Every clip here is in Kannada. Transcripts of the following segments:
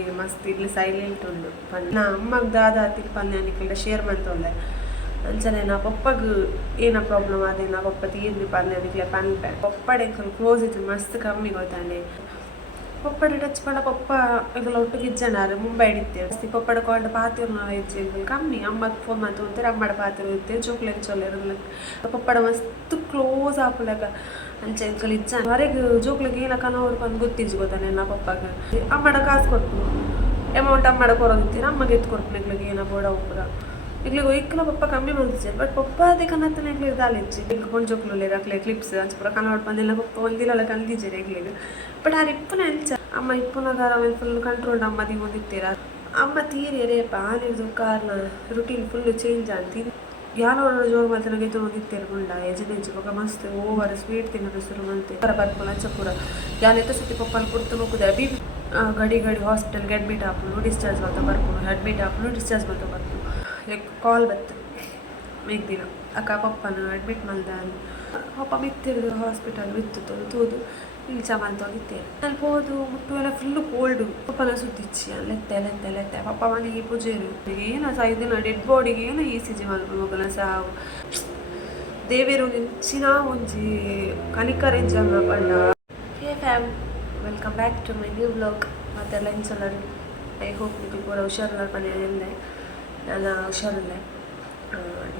ఇది మస్తు ఇల్లు సైలెంట్ ఉండు నా అమ్మకు దాదా తిప్పని ఇక్కడ షేర్ మంతుండే అంచనే నా పప్పకు ఏನ ಪ್ರಾಬ್ಲಮ್ ಅದೇ ನಾ ಪಪ್ಪ ತೀರ್ದು ಪನ್ನೆನಿಕ್ಲೆ ಪನ್ಪೆ ಪಪ್ಪಡೆ ಕ್ಲೋಸ್ ಇತ್ತು ಮಸ್ತ್ ಕಮ್ಮಿ ಗೊತ್ತಂಡೆ ಪಪ್ಪಡೆ ಟಚ್ ಪಂಡ ಪಪ್ಪ ಈಗ ಒಟ್ಟಿಗೆ ಇಜ್ಜನಾರು ಮುಂಬೈ ಹಿಡಿತೇವೆ ಪಪ್ಪಡ ಕೊಂಡ ಪಾತಿರ್ನ ಇಜ್ಜೆ ಕಮ್ಮಿ ಅಮ್ಮಗೆ ಫೋನ್ ಮಾಡ್ತು ಅಂತಾರೆ ಅಮ್ಮಡ ಪಾತ್ರ ಇರುತ್ತೆ ಜೋಕ್ಲೆಗ್ ಚೊಲ್ಲ ಪಪ್ಪಡ ಮಸ್ತ್ ಕ್ಲೋಸ್ ಆಪುಲಕ ಅಂಚೆ ಎಂಕಲ್ ಇಜ್ಜ ಹೊರಗೆ ಜೋಕ್ಲೆಗೆ ಏನ ಕನವ್ರು ಬಂದು ಗೊತ್ತಿಜ್ಜು ಗೊತ್ತಾನೆ ನಾ ಪಪ್ಪಗೆ ಅಮ್ಮಡ ಕಾಸು ಕೊಟ್ಟು ಅಮೌಂಟ್ ಅಮ್ಮಡ ಕೊರೋದಿತ್ತೀರ ಅಮ್ಮಗೆ ಎತ್ತು ಕೊಡ್ಬೇಕು ಏನ ಬೋಡ ಒಬ್ಬರ ಈಗ ಒಯ್ಕಲ ಪಪ್ಪ ಕಮ್ಮಿ ಮಾಡ್ತಿದ್ದೆ ಬಟ್ ಪಪ್ಪ ಅದೇ ಕನ್ನತ್ತನ ಎಗ್ಲಿಗೆ ದಾಲಿಚ್ಚಿ ಈಗ ಕೊಂಜೋಕ್ಲು ರಕ್ಲೆ ಕ್ಲಿಪ್ಸ್ ಅಂಚಪುರ ಕನ್ನಡ ಬಂದೆಲ್ಲ ಪಪ್ಪ ಒಂದಿಲ್ಲ ಕಂದಿಜ್ಜೆ ಎಗ್ಲಿಗೆ ಬಟ್ ಆ ಇಪ್ಪನ ಎಂಚ ಅಮ್ಮ ಇಪ್ಪುನಗಾರ ಫುಲ್ ಕಂಟ್ರೋಲ್ಡ್ ಅಮ್ಮ ದಿಗೋದಿತ್ತೀರ ಅಮ್ಮ ತೀರಿ ರೇಪ ಆನಿದು ಕಾರಣ ರುಟೀನ್ ಫುಲ್ ಚೇಂಜ್ ಅಂತೀನಿ ಯಾರೋ ಜೋರು ಮಾತ್ರ ಗೆದ್ದು ಗುಂಡ ಎಜೆನೆಂಚು ಪಕ್ಕ ಮಸ್ತ್ ಓವರ್ ಸ್ವೀಟ್ ತಿನ್ನೋದು ಶುರು ಮಂತೆ ಬರ್ಪುಲ ಅಂಚಪುರ ಯಾನೆತ್ತ ಸತಿ ಪಪ್ಪಲ್ಲಿ ಕೊಡ್ತು ನೋಕುದೆ ಬಿ ಗಡಿ ಹಾಸ್ಪಿಟಲ್ಗೆ ಅಡ್ಮಿಟ್ ಹಾಕೊಂಡು ಡಿಸ್ಚಾರ್ಜ್ ಮಾಡ್ತಾ ಬರ್ಬೋದು ಅಡ್ಮಿಟ್ ಹಾಕೊಂಡು ಡಿಸ್ಚಾರ್ಜ್ ಮಾಡ್ತಾ ಬರ್ಬೋದು ಕಾಲ್ ಬತ್ತು ಮೇಗ್ ದಿನ ಅಕ್ಕ ಪಪ್ಪನ ಅಡ್ಮಿಟ್ ಮಾಡ್ದ ಪಪ್ಪ ಮಿತ್ತಿರ್ದು ಹಾಸ್ಪಿಟಲ್ ಬಿತ್ತು ತೂದು ಇಲ್ಲಿ ಚಮಂತೋಗಿತ್ತೇನೆ ಅಲ್ಲಿ ಹೋದು ಮುಟ್ಟು ಎಲ್ಲ ಫುಲ್ಲು ಕೋಲ್ಡು ಪಪ್ಪನ ಸುತ್ತಿಚ್ಚಿ ಲೆತ್ತೆ ಪಪ್ಪ ಮನೆಗೆ ಪೂಜೆ ಏನೋ ದಿನ ಡೆಡ್ ಬಾಡಿಗೆ ಏನೋ ECG ಮಾಡ್ಬೋದು ಮಗನ ಸಾವು ದೇವೇರು ನೆಂಚಿನ ಒಂಜಿ ಕನಿಕರೆಂಜಂಗ ಪಂಡ hey fam welcome back to my new vlog ಮತ್ತೆಲ್ಲ ಇಂಚಲ್ಲರು ಐ ಹೋಪ್ ನೀವು ಪೂರ ಹುಷಾರಿಲ್ಲ ಪಂಡೆ ನಾನು ಹುಷಾರಿಲ್ಲ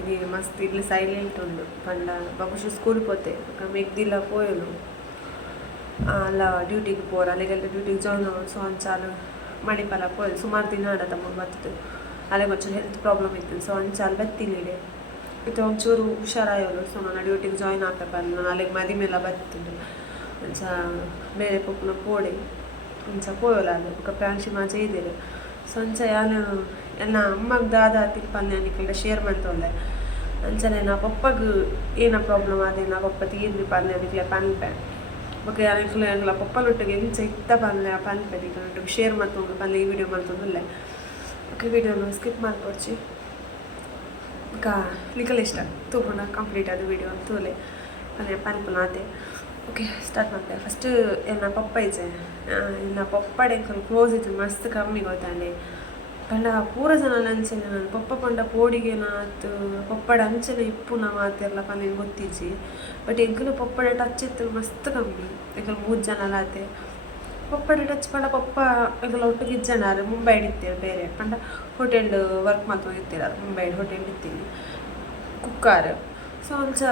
ಇದು ಮಸ್ತ್ ಇಲ್ಲಿ ಸೈಲೆಂಟ್ ಉಂಡು ಪಂಡ ಬಾಬುಶು ಸ್ಕೂಲ್ ಪೋತೆ ಮೆಗ್ದಿಲ್ಲ ಪೋಯಲು ಅಲ್ಲ ಡ್ಯೂಟಿಗೆ ಪೋರ ಅಲ್ಲಿಗೆಲ್ಲ ಡ್ಯೂಟಿಗೆ ಜಾಯ್ನ್ ಸೊ ಅಂಚಾಲು ಮಣಿಪಾಲ ಪೋಯಲು ಸುಮಾರು ದಿನ ತಮ್ಮ ಬತ್ತು ಅಲ್ಲಿಗೆ ಒಂಚೂರು ಹೆಲ್ತ್ ಪ್ರಾಬ್ಲಮ್ ಇತ್ತು ಸೊ ಅಂಚಾಲು ಬತ್ತಿನಿಡೆ ಇದು ಒಂಚೂರು ಹುಷಾರಾಯೋರು ಸೊ ನಾನು ಡ್ಯೂಟಿಗೆ ಜಾಯ್ನ್ ಆಗ್ತಾ ಬಂದು ನಾನು ಅಲ್ಲಿಗೆ ಮದಿಮೆಲ್ಲ ಬತ್ತಿದ್ದು ಅಂಚ ಬೇರೆ ಪಪ್ಪನ ಪೋಡೆ ಅಂಚ ಪೋಯಲ್ಲ ಅದು ಪಕ್ಕ ಪ್ರಾಂಶಿ ಮಾಚೆ ಇದ್ದೀರಿ ಸೊ ಅಂಚ ಯಾನು ಎಲ್ಲ ಅಮ್ಮಗೆ ದಾದಾ ತಿಪ್ಪನ್ನಿಕ್ಕೆಲ್ಲ ಶೇರ್ ಮಾಡ್ತೊಂಡೆ ಅಂಚನೆ ನಾ ಪಪ್ಪಗೆ ಏನ ಪ್ರಾಬ್ಲಮ್ ಅದೇ ನಾ ಪಪ್ಪ ತೀರ್ದು ಪನ್ನಿಕ್ಲೆ ಪನ್ಪೆ ಬೊಕ್ಕ ಯಾನೆಲ್ಲ ಪಪ್ಪಲೊಟ್ಟಿಗೆ ಎಂಚ ಇತ್ತ ಪನ್ಲೆ ಆ ಪನ್ಪೆ ನಿಕ್ಲೊಟ್ಟಿಗೆ ಶೇರ್ ಮಾಡ್ಕೊಂಡು ಪನ್ಲೆ ಈ ವಿಡಿಯೋ ಮಾಡ್ತೊಂದುಲ್ಲೆ ಓಕೆ ವಿಡಿಯೋನ ಸ್ಕಿಪ್ ಮಾಡ್ಕೊಡ್ಚಿ ಬೊಕ್ಕ ನಿಕಲ್ ಇಷ್ಟ ತಗೊಂಡ ಕಂಪ್ಲೀಟ್ ಆದ ವಿಡಿಯೋ ಅಂತೂಲೆ ಪನ್ಲೆ ಪನ್ಪುನ ಅದೇ ಓಕೆ ಸ್ಟಾರ್ಟ್ ಮಾಡ್ತೆ ಫಸ್ಟ್ ಎನ್ನ ಪಪ್ಪ ಇಜ್ಜೆ ಎನ್ನ ಪಪ್ಪಡೆ ಕ್ಲೋಸ್ ಇತ್ತು ಮಸ್ತ್ ಕಮ್ಮಿ ಗೊತ್ತಾಂಡೆ ಪಂಡ ಪೂರ ಜನ ಅಂಚನೆ ನಾನು ಪಪ್ಪ ಪಂಡ ಪೋಡಿಗೆ ನಾತು ಪಪ್ಪಡ ಅಂಚನೆ ಇಪ್ಪುನ ಮಾತೆಲ್ಲ ಪಂದೇನು ಗೊತ್ತಿಜ್ಜಿ ಬಟ್ ಎಂಕಲು ಪಪ್ಪಡ ಟಚ್ ಇತ್ತು ಮಸ್ತ್ ಕಮ್ಮಿ ಎಂಕಲು 3 ಜನ ಆತೆ ಪಪ್ಪಡ ಟಚ್ ಪಂಡ ಪಪ್ಪ ಎಂಕಲು ಒಟ್ಟಿಗೆ ಇಜ್ಜನಾರು ಮುಂಬೈ ಹಿಡಿತೇವೆ ಬೇರೆ ಪಂಡ ಹೋಟೆಲ್ ವರ್ಕ್ ಮಾಡ್ತಾ ಇರ್ತೀರ ಮುಂಬೈ ಹೋಟೆಲ್ ಇರ್ತೀನಿ ಕುಕ್ಕಾರು ಸೊ ಅಂಚ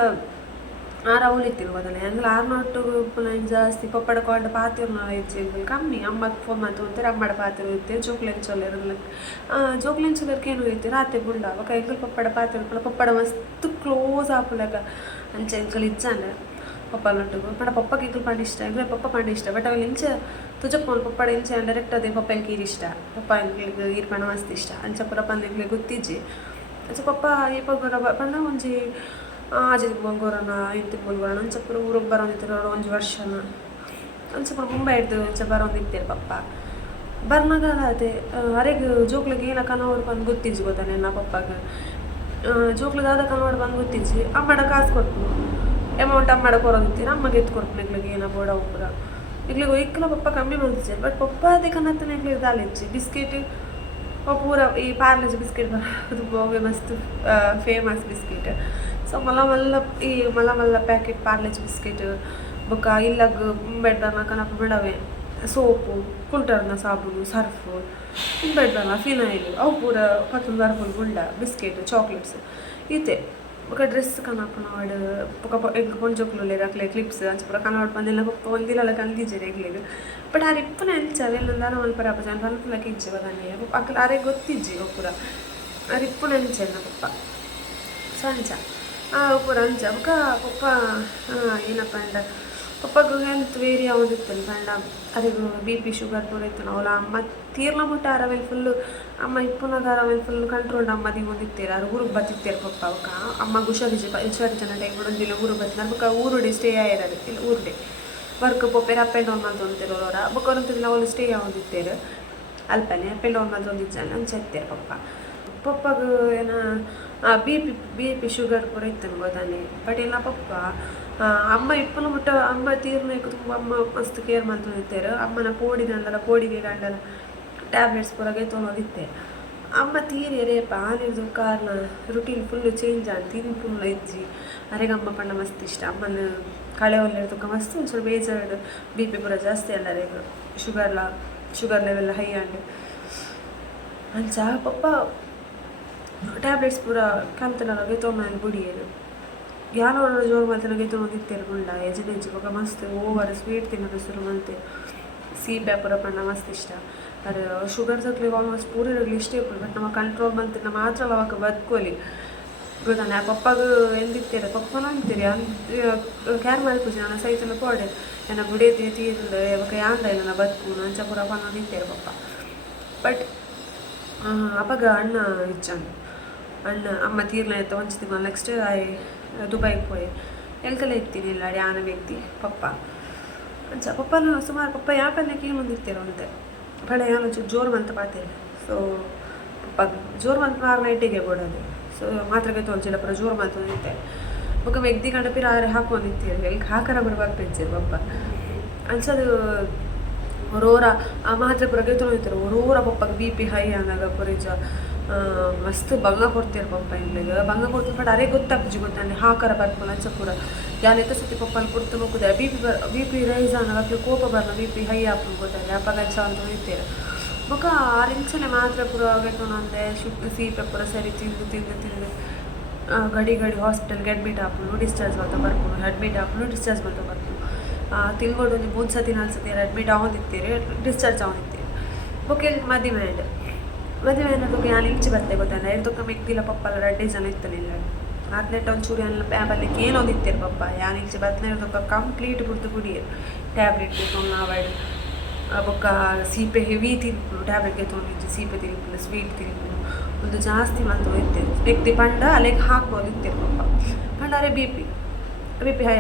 ಅವಳಿತ್ತಿರು ಅದಲ್ಲ ಹೆಂಗಲ್ಲ ಆರ್ನೊಟ್ಟು ಪುನಃ ಜಾಸ್ತಿ ಪಪ್ಪಡ ಕೊಂಡ ಪಾತಿರ್ನ ಹೆಚ್ಚು ಕಮ್ಮಿ ಅಮ್ಮಗೆ ಫೋನ್ ಮಾಡ್ತು ಅಂತಾರೆ ಅಮ್ಮಡ ಪಾತ್ರ ಇರುತ್ತೆ ಜೋಕ್ಲೆಂಚೊಲ್ಲರ್ ಜೋಕ್ಲೆಂಚೊಲ್ಲರ್ಗೆ ಏನು ಇರುತ್ತೆ ರಾತ್ರಿ ಗುಂಡ ಅವಾಗ ಎಂಕಲ್ ಪಪ್ಪಡ ಪಾತ್ರ ಪಪ್ಪಡ ಮಸ್ತ್ ಕ್ಲೋಸ್ ಆಪುಲಕ ಅಂಚೆ ಎಂಕಲ್ ಇಜ್ಜಾನೆ ಪಪ್ಪನೊಟ್ಟಿಗೂ ಪಂಡ ಪಪ್ಪಗೆ ಎಂಕಲ್ ಪಂಡ ಇಷ್ಟ ಎಂಕಲ್ ಪಪ್ಪ ಪಂಡ ಇಷ್ಟ ಬಟ್ ಅವಳು ಇಂಚೆ ತುಜಪ್ಪನ ಪಪ್ಪಡ ಇಂಚೆ ಡೈರೆಕ್ಟ್ ಅದೇ ಪಪ್ಪ ಎಂಕೀರು ಇಷ್ಟ ಪಪ್ಪ ಎಂಕಲಿಗೆ ಈರು ಪಣ ಮಸ್ತ್ ಇಷ್ಟ ಅಂಚೆ ಪುರ ಪಂದೆಂಕ್ಲಿಗೆ ಗೊತ್ತಿಜ್ಜಿ ಅಂಚೆ ಪಪ್ಪ ಈ ಪಗ್ಗರ ಪಂಡ ಒಂಜಿ ಆಜಿಗೆ ಬಂಗೋರನ ಇಂತಿಗೆ ಬಂಗೋರನ ಅಂಚಪುರ ಊರಿಗೆ ಬರೋದಿತ್ತು ಒಂದು ವರ್ಷನ ಅಂಚಪುರ ಮುಂಬೈ ಹಿಡ್ದು ಅಂಚೆ ಬರೋದಿತ್ತೇರು ಪಪ್ಪ ಬರ್ನಾಗ ಅದೇ ಅರೆಗೆ ಜೋಕ್ಲಿಗೆ ಏನ ಕನವ್ರು ಬಂದು ಗೊತ್ತಿಜ್ಜಿ ಗೊತ್ತಾನೆ ನಾ ಪಪ್ಪಗೆ ಜೋಕ್ಲಿಗೆ ಆದ ಕನವ್ರು ಬಂದು ಗೊತ್ತಿಜ್ಜಿ ಅಮ್ಮಡ ಕಾಸು ಕೊಟ್ಟು ಅಮೌಂಟ್ ಅಮ್ಮಡ ಕೊರೋದಿತ್ತೀರ ಅಮ್ಮಗೆ ಎತ್ತು ಕೊಡ್ಬೇಕು ಏನ ಬೋಡ ಒಬ್ಬರ ಈಗಲಿಗೆ ಒಯ್ಕಲ ಪಪ್ಪ ಕಮ್ಮಿ ಮಾಡ್ತಿದ್ದೆ ಬಟ್ ಪಪ್ಪ ಅದೇ ಕನ್ನತ್ತನ ಎಗ್ಲಿಗೆ ದಾಲಿಚ್ಚಿ ಬಿಸ್ಕೆಟ್ ಪೂರ ಈ ಪಾರ್ಲೇಜ್ ಬಿಸ್ಕೆಟ್ ಅದು ಗೋವೆ ಮಸ್ತ್ ಫೇಮಸ್ ಬಿಸ್ಕೆಟ್ ಸೊ ಮಲ್ಲ ಪ್ಯಾಕೆಟ್ ಪಾರ್ಲೇಜ್ ಬಿಸ್ಕೆಟ್ ಬೊಕ್ಕ ಇಲ್ಲಾಗ ಬೆಡ್ಡರ್ನ ಕನಪ ಬಿಡವೆ ಸೋಪು ಕುಲ್ಟರ್ನ ಸಾಬೂನು ಸರ್ಫು ಬೆಡ್ಡರ್ನ ಫಿನೈಲ್ ಅವು ಪೂರ ಪತ್ತೊಂದು ಬರ್ಫುಲ್ ಗುಂಡ ಬಿಸ್ಕೆಟ್ ಚಾಕ್ಲೇಟ್ಸ್ ಈತೆ ಬೊಕ್ಕ ಡ್ರೆಸ್ ಕನಪನ ವಾಡು ಬೊಕ್ಕ ಎಂಕ್ ಕೊಂಜೋಕ್ಲು ರಕ್ಲೆ ಕ್ಲಿಪ್ಸ್ ಅಂಚಪುರ ಕನವಾಡು ಬಂದೆಲ್ಲ ಪಪ್ಪ ಒಂದಿಲ್ಲ ಕಂದಿಜ್ಜೆ ಎಗ್ಲಿಗೆ ಬಟ್ ಆ ಇಪ್ಪನ ಎಂಚ ಎಲ್ಲಂದಾರ ಮಲ್ಪರ ಅಪ್ಪ ಪನ್ಪುಲಕ್ಕೆ ಇಜ್ಜೆ ಬದಾನೆ ಅಕ್ಕಲ ಅರೆ ಗೊತ್ತಿಜ್ಜಿ ಒಪ್ಪುರ ಆ ಇಪ್ಪನ ಎಂಚೆಲ್ಲ ಪಪ್ಪ ಸೊ ಅಂಚ ಪೂರ ಅಂಚ ಬೊಕ್ಕ ಪಪ್ಪ ಏನಪ್ಪ ಅಂಡ ಪಪ್ಪಗೆ ಹೆಲ್ತ್ ವೇರಿ ಯಾವುದಿತ್ತಲ್ಲ ಪಂಡ ಅರಿಗೂ BP ಶುಗರ್ ಪೂರ ಇತ್ತು ಅವಳ ಅಮ್ಮ ತೀರ್ಲ ಮುಟ್ಟ ಅರವೆಲ್ ಫುಲ್ಲು ಅಮ್ಮ ಇಪ್ಪುನಾಗ ಅರವೆಲ್ ಫುಲ್ ಕಂಟ್ರೋಲ್ಡ್ ಅಮ್ಮ ದಿಗೊಂದಿತ್ತೀರ ಅವ್ರು ಊರಿಗೆ ಬತ್ತಿತ್ತೇರು ಪಪ್ಪ ಅವಕ್ಕ ಅಮ್ಮ ಹುಷಾರು ಜನ ಟೈಮ್ ಬಿಡೋದಿಲ್ಲ ಊರಿಗೆ ಬತ್ತಿನ ಬೊಕ್ಕ ಊರುಡೆ ಸ್ಟೇ ಆಗಿರೋದು ಇಲ್ಲ ಊರುಡೆ ವರ್ಕ್ ಪಪ್ಪೇರು ಅಪ್ ಆ್ಯಂಡ್ ಡೌನ್ ಮಾಡ್ತೊಂತಿರೋರು ಅವರ ಬೊಕ್ಕ ಅವ್ರಂತಿಲ್ಲ ಅವಳು ಸ್ಟೇ ಯಾವುದಿತ್ತೇರು ಅಲ್ಪನೆ ಅಪ್ ಆ್ಯಂಡ್ ಡೌನ್ ಮಾಡ್ತೊಂದಿದ್ದಾನೆ ಅಂಚತ್ತೇರು ಪಪ್ಪ ಪಪ್ಪಗೆ ಏನ BP ಶುಗರ್ ಪೂರ ಇತ್ತು ಗೊತ್ತಾನೆ ಬಟ್ ಎಲ್ಲ ಪಪ್ಪ ಅಮ್ಮ ಇಪ್ಪಲು ಮುಟ್ಟ ಅಮ್ಮ ತೀರ್ನಕ್ಕೆ ತುಂಬ ಅಮ್ಮ ಮಸ್ತ್ ಕೇರ್ ಮಾಡ್ತಿರ್ತಾರೆ ಅಮ್ಮನ ಪೋಡಿಗೆ ಗಂಡಲ ಟ್ಯಾಬ್ಲೆಟ್ಸ್ ಪೂರಾಗೆ ತೊಗೊಂಡಿದ್ದೆ. ಅಮ್ಮ ತೀರಿ ರೇಪ ಆನಿದು ಕಾರಣ ರುಟೀನ್ ಫುಲ್ಲು ಚೇಂಜ್ ಆಗಿ ತಿಂದು ಫುಲ್ ಇಜ್ಜಿ ಅರೆಗೆ ಅಮ್ಮ ಪಂಡ ಮಸ್ತ್ ಇಷ್ಟ. ಅಮ್ಮನ ಕಳೆ ಒಳ್ಳೆದಕ್ಕೆ ಮಸ್ತ್ ಒಂದು ಸ್ವಲ್ಪ ಬೇಜಾರು ಬಿ ಪಿ ಪೂರ ಜಾಸ್ತಿ ಅಲ್ಲ ರೇಗ ಶುಗರ್ ಲೆವೆಲ್ ಹೈ ಆಗಿ ಅಂಚ ಪಪ್ಪ ಟ್ಯಾಬ್ಲೆಟ್ಸ್ ಪೂರ ಕಲ್ತನಾಗೆ ತೊಗೊಂಡು ಬುಡಿಯೇನು ಯಾನೋ ಜೋರು ಮಾತನಾಗೆ ತೊಗೊಂಡಿತ್ತೇರು ಗುಂಡ ಎಜೆನೆಜ್ಜಿ ಪಕ್ಕ ಮಸ್ತ್ ಓವರ್ ಸ್ವೀಟ್ ತಿನ್ನೋದು ಶುರು ಮಂತೆ ಸೀಬೆ ಪೂರ ಪಂಡ ಮಸ್ತ್ ಇಷ್ಟ. ಅದು ಶುಗರ್ ತಕ್ಲಿಗೆ ಆಲ್ಮೋಸ್ಟ್ ಪೂರ ಇರಲಿ ಇಷ್ಟೇ ಇಪ್ಪು ಬಟ್ ನಮ್ಮ ಕಂಟ್ರೋಲ್ ಬಂತಿನ ಮಾತ್ರ ಅವಾಗ ಬದುಕೋಲಿ ಗೊತ್ತಾನೆ. ಪಪ್ಪಗೆ ಎಂದಿತ್ತೇರೆ ಪಪ್ಪನೂ ಅಂತೀರಿ ಕ್ಯಾರ್ ಮಾಡ್ಪೂಜಿ ನಾನು ಸೈತಲ್ಲ ಪೋಡೆ ನನ್ನ ಗುಡಿಯತಿ ತೀರ್ದು ಯಾವಾಗ ಯಾಂದ ಇಲ್ಲ ಬದುಕು ಅಂಚ ಪೂರ ಪನ್ನ ನಿಂತೇರೆ ಪಪ್ಪ. ಬಟ್ ಅವಾಗ ಅಣ್ಣ ಇಚ್ಚಾನು ಅಣ್ಣ ಅಮ್ಮ ತೀರ್ನ ಎತ್ತ ಒಂಚು ತಿಂಗಳು ನೆಕ್ಸ್ಟ್ ದುಬೈಗೆ ಪೋಯೆ ಎಲ್ಕಲ್ಲ ಇರ್ತೀನಿ ಇಲ್ಲ ಯಾನ ವ್ಯಕ್ತಿ ಪಪ್ಪ ಅಂಚ ಪಪ್ಪನ ಸುಮಾರು ಪಪ್ಪ ಯಾಪನ್ನೇ ಕೀಳೊಂದಿರ್ತೇರೋ ಅಂತೆ ಬಡ ಯಾನು ಜೋರು ಮಂತ ಪಾತೇನೆ. ಸೊ ಪಪ್ಪ ಜೋರು ಮಂತ ಮಾರು ನೈಟಿಗೆ ಕೊಡೋದು. ಸೊ ಮಾತ್ರಕ್ಕೆ ತೋಲ್ಚಿಲ್ಲ ಪುರ ಜೋರು ಮಂತ ನಿಂತೆ ಒಕ್ಕ ವ್ಯಕ್ತಿ ಕಂಡ ಪಿರ ಆರೆ ಹಾಕೊಂಡಿರ್ತೀರಿ ಎಲ್ಲಿ ಹಾಕರ ಬಿಡುವಾಗ ಪೆಂಚೇರಿ ಪಪ್ಪ ಅನ್ಸದು ಹೊರೋರ ಆ ಮಾತ್ರ ಪುರಗೆ ತೊಗೊಂಡಿರ್ತಾರೆ ಹೊರೋರ ಪಪ್ಪಗೆ ಬಿ ಪಿ ಹೈ ಆದಾಗ ಪುರಿಜ ಮಸ್ತ್ ಬಂಗ ಕೊಡ್ತೀರಿ ಪಪ್ಪ ಇಲ್ಲಿಗೆ ಬಂಗ ಕೊಡ್ತೀವಿ ಬಟ್ ಅರೆ ಗೊತ್ತಾಗ್ಜಿ ಗೊತ್ತಾನೆ ಹಾಕರ ಬರ್ಕೊಂಡು ಅಂಚ ಪೂರ ಯಾರು ಎತ್ತ ಸತಿ ಪಪ್ಪಲ್ಲಿ ಕೊಡ್ತು ನೋಡಿದೆ ಬಿ ಪಿ ರೈಸ್ ಆನಾಗಕ್ಕೆ ಕೋಪ ಬರಲ್ಲ ಬಿ ಪಿ ಹೈ ಹಾಕೊಂಡು ಗೊತ್ತಾನೆ ಅಪ್ಪಾಗ ಅಂಚ ಅಂತ ನಿಂತೀರ ಬೊಕ್ಕ ಆರಿಂಚನೆ ಮಾತ್ರ ಪೂರ ಆಗೈತು ಅಂದೆ ಶುಕ್ತ ಸೀಪೆ ಪೂರ ಸರಿ ತಿಂದು ಗಡಿ ಹಾಸ್ಪಿಟಲ್ಗೆ ಅಡ್ಮಿಟ್ ಹಾಕೊಂಡು ಡಿಸ್ಚಾರ್ಜ್ ಮಾಡ್ತಾ ಬರ್ಕೊಂಡು ಅಡ್ಮಿಟ್ ಹಾಕೊಂಡು ಡಿಸ್ಚಾರ್ಜ್ ಮಾಡ್ತಾ ಬರ್ಕೊಂಡು ತಿಂಗಳು ಒಂದು 3 ಸತಿ 4 ಸತಿ ಅಡ್ಮಿಟ್ ಆಗೋದಿತ್ತೀರಿ ಡಿಸ್ಚಾರ್ಜ್ ಆಗೋದಿತ್ತೀರಿ ಬೊಕ್ಕೆ ಮದುವೆ ಬಗ್ಗೆ ನಾನು ಇಂಚೆ ಬರ್ತೆ ಗೊತ್ತಾನೆ ಎಡ್ದೊಕ್ಕ ಮೆಕ್ತಿಲ್ಲ ಪಪ್ಪಲ್ಲ 2 ಜನ ಇತ್ತಲಿಲ್ಲ ಆತ್ಲೆಟ್ ಒಂಚೂರು ಎಲ್ಲ ಪ್ಯಾಬಲ್ಲಿಗೆ ಏನು ಓದಿತ್ತೀರಿ ಪಪ್ಪ ಯಾನು ಇಂಚೆ ಬರ್ತಾನೆ ಇರೋದಕ್ಕೆ ಕಂಪ್ಲೀಟ್ ಬಿಡ್ತು ಕುಡಿಯೋದು ಟ್ಯಾಬ್ಲೆಟ್ಗೆ ತೊಗೊಂಡು ಅವಾಯ್ಡ್ ಬೊಕ್ಕ ಸೀಪೆ ಹೆವಿ ತಿನ್ಪು ಟ್ಯಾಬ್ಲೆಟ್ಗೆ ತೊಗೊಂಡಿದ್ದು ಸೀಪೆ ತಿನ್ಪು ಸ್ವೀಟ್ ತಿನ್ಪು ಒಂದು ಜಾಸ್ತಿ ಮಂತು ಇರ್ತೇವೆ ವ್ಯಕ್ತಿ ಪಂಡ ಅಲ್ಲಿಗೆ ಹಾಕ್ಬೋದು ಇರ್ತೇವೆ ಪಪ್ಪ ಪಂಡ ಅರೆ ಬಿ ಪಿ ಹೈ